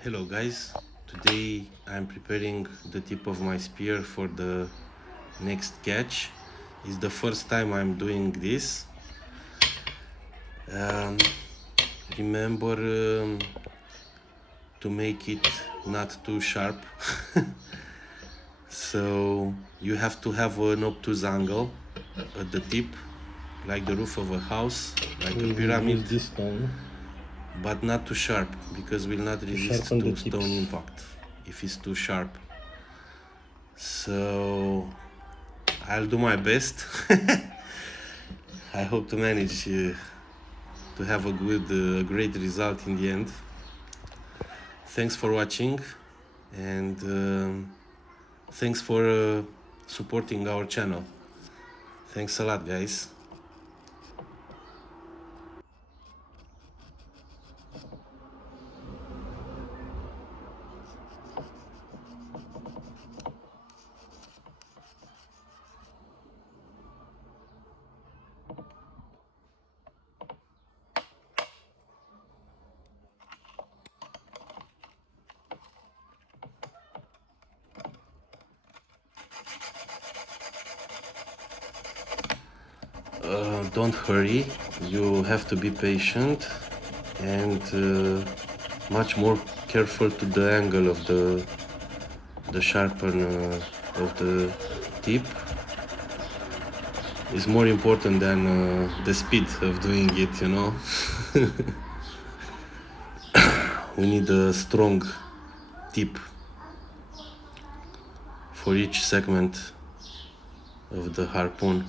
Hello guys, today I'm preparing the tip of my spear for the next catch. It's the first time I'm doing this. Remember to make it not too sharp. So you have to have an obtuse angle at the tip, like the roof of a house, like a pyramid, Use this stone but not too sharp because will not resist sharpen the to stone tips. impact if it's too sharp. So I'll do my best. I hope to manage to have a great result in the end. Thanks for watching, and thanks for supporting our channel. Thanks a lot, guys. Don't hurry, you have to be patient and much more careful to the angle of the sharpen of the tip. Is more important than the speed of doing it, you know. We need a strong tip for each segment of the harpoon.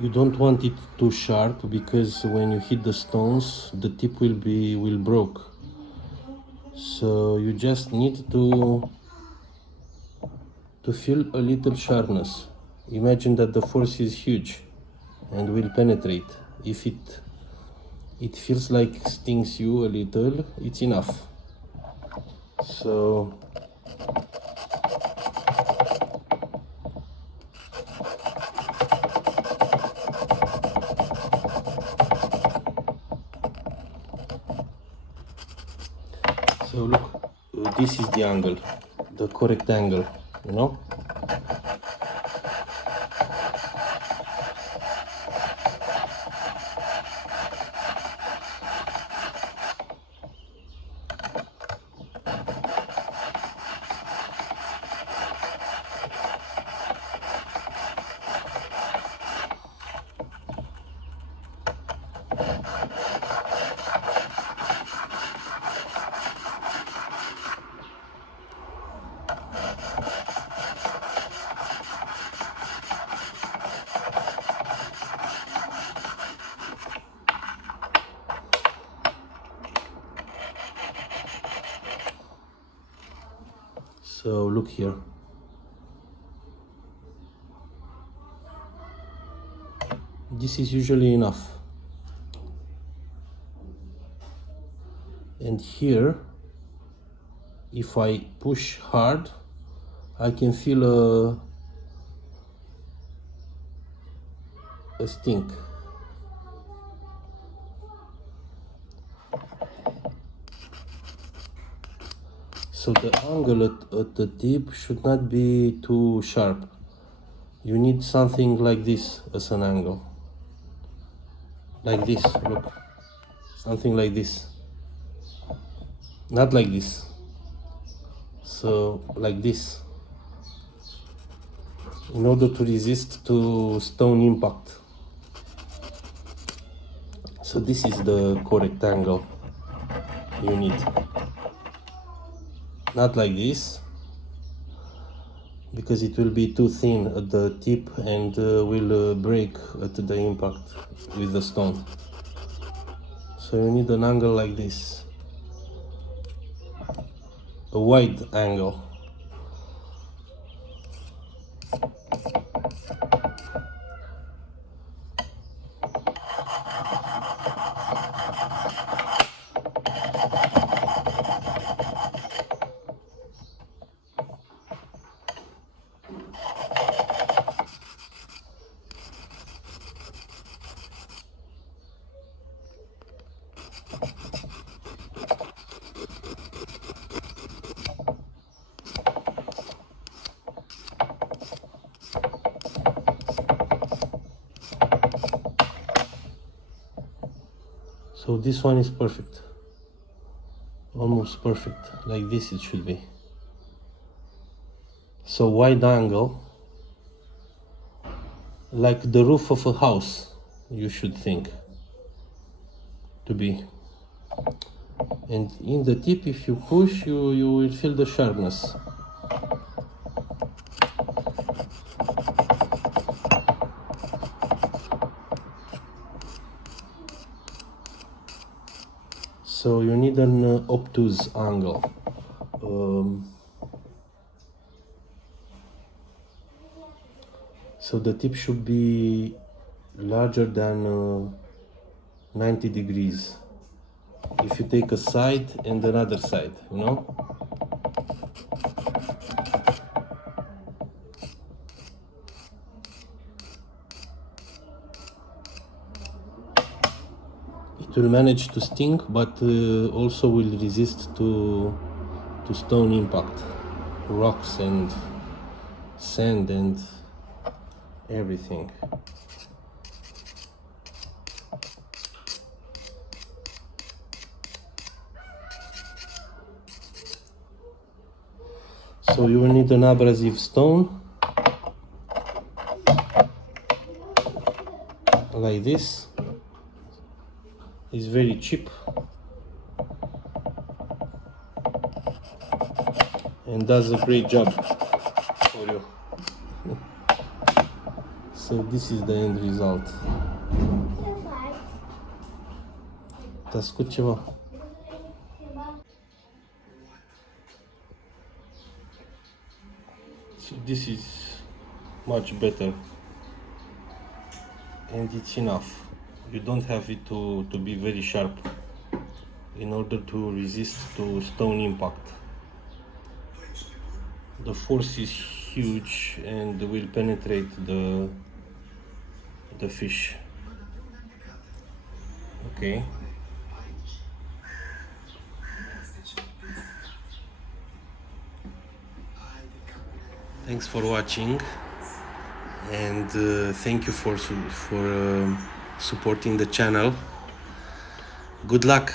You don't want it too sharp because when you hit the stones, the tip will broke. So you just need to feel a little sharpness. Imagine that the force is huge and will penetrate. If it feels like stings you a little, it's enough. So this is the angle, the correct angle, you know. So look here. This is usually enough. And here, if I push hard, I can feel a stink. So the angle at the tip should not be too sharp. You need something like this as an angle. Like this, look. Something like this. Not like this. So, like this. In order to resist to stone impact. So this is the correct angle you need. Not like this, because it will be too thin at the tip and will break at the impact with the stone. So you need an angle like this, a wide angle. So this one is perfect, almost perfect, like this it should be. So wide angle, like the roof of a house, you should think to be. And in the tip, if you push, you will feel the sharpness. So you need an obtuse angle. So the tip should be larger than 90 degrees. If you take a side and another side, you know? It will manage to sting, but also will resist to stone impact, rocks and sand and everything. So you will need an abrasive stone, like this. It's very cheap and does a great job for you. So this is the end result. Te ascult ceva? So this is much better and it's enough. You don't have it to be very sharp in order to resist to stone impact. The force is huge and will penetrate the fish. Okay. Thanks for watching, and thank you for supporting the channel. Good luck